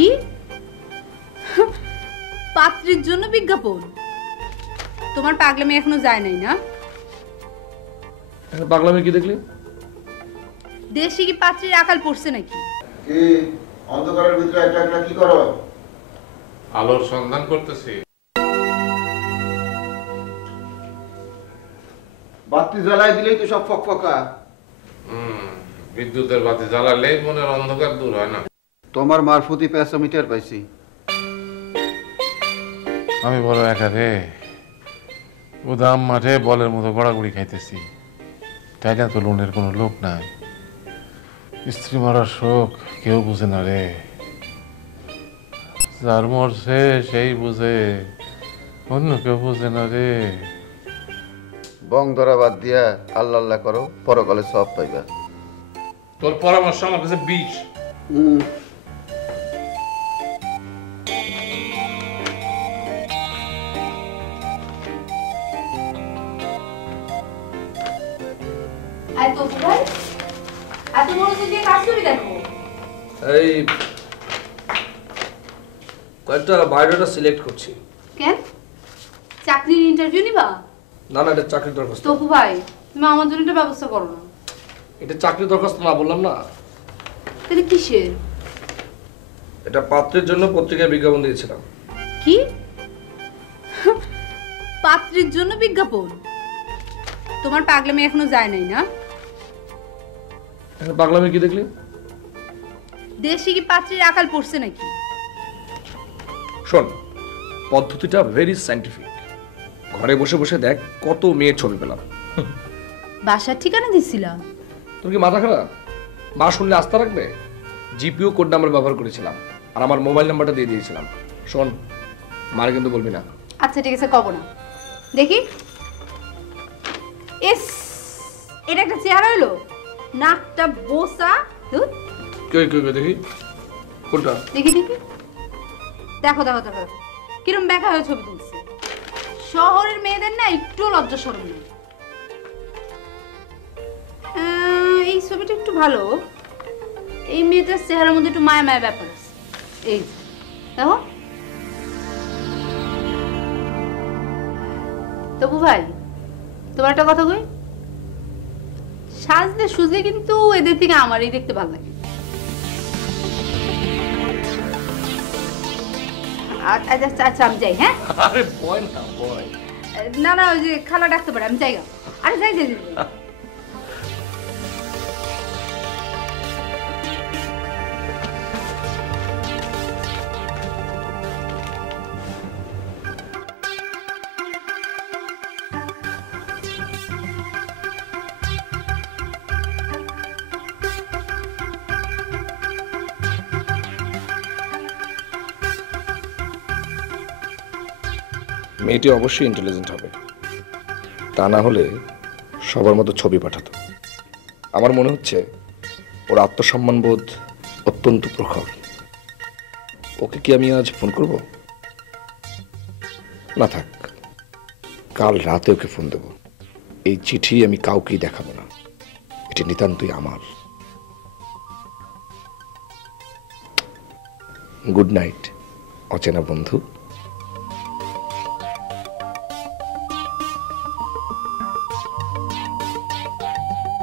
কি? পাত্রীর জন্য বিজ্ঞাপন? তোমার পাগলামি এখনো যায় নাই না? পাগলামি কি দেখলি? দেশে কি পাত্রীর আকাল পড়ছে নাকি? কি অন্ধকারের ভিতরে একটা একটা কি করো? আলোর সন্ধান করতেছি। বাতি জ্বালাই দিলেই তো সব ফকফকা। বিদ্যুতের বাতি জ্বালালেই মনের অন্ধকার দূর হয় না। তোমার মারফতি প্যাসোমিটার পাইছি। আমি বড় একা রে, উদাম মাঠে বলের মতো গড়াগড়ি খাইতেছি। তাই না, তো লোনের কোনো লোক নাই। স্ত্রী মারার শোক কেউ বুঝে না রে। যার মরছে সেই বুঝে, অন্য কেউ বুঝে না রে। বং ধরা বাদ দিয়া আল্লাহ আল্লাহ করো, পরকালে সব পাইবা। তোর পরামর্শ আমার কাছে বিষ। এই কয়েকটা বায়োডাটা সিলেক্ট করছি। কেন? চাকরির ইন্টারভিউ নিবা? না না, এটা চাকরির দরখাস্ত। তপু ভাই, তুমি আমার জন্য একটা ব্যবস্থা করো না। এটা চাকরির দরখাস্ত না, বললাম না? তাহলে কিসের? এটা পাত্রের জন্য পত্রিকায় বিজ্ঞাপন দিয়েছিলাম। কি? পাত্রীর জন্য বিজ্ঞাপন? তোমার পাগলামি এখনো যায় নাই না? পাগলামি কি দেখলি? দেশে কি পাত্রীর আকাল পড়ছে নাকি? শোন, পদ্ধতিটা ভেরি সায়েন্টিফিক। ঘরে বসে বসে দেখ কত মেয়ের ছবি পেলাম। বাসার ঠিকানা দিছিলাম? তোর কি মাথা খারাপ? মা শুনলে আস্থা রাখবে? জিপিও কোড নাম্বার ব্যবহার করেছিলাম, আর আমার মোবাইল নাম্বারটা দিয়ে দিয়েছিলাম। শোন, মারে কিন্তু বলবি না। আচ্ছা ঠিক আছে, কব না। দেখি। এস, এটা একটা চেহারা হইলো? নাকটা বোসা। কে কে কে দেখি কোনটা? দেখি দেখি, দেখো দেখো দেখো কিরম দেখা হয়ে ছবি তুলছে। শহরের মেয়েদের না একটু লজ্জা শরম নেই। এই ছবিটা একটু ভালো। এই মেয়েটার চেহারার মধ্যে একটু মায়া মায়া ব্যাপার আছে। এই দেখো। তবু ভাই, তোমার একটা কথা কই, সাজলে সুজলে কিন্তু এদের থেকে আমারই দেখতে ভালো লাগে। আচ্ছা আচ্ছা, আমি যাই। হ্যাঁ, আরে বয় না বয়। না না, ওই যে খালা ডাকতে পারে, আমি যাই। আরে যাই যাই যাই। মেয়েটি অবশ্যই ইন্টেলিজেন্ট হবে, তা না হলে সবার মতো ছবি পাঠাতো। আমার মনে হচ্ছে ওর আত্মসম্মানবোধ অত্যন্ত প্রখর। ওকে কি আমি আজ ফোন করব? না থাক, কাল রাতে ওকে ফোন দেব। এই চিঠি আমি কাউকেই দেখাবো না, এটা নিতান্তই আমার। গুড নাইট অচেনা বন্ধু।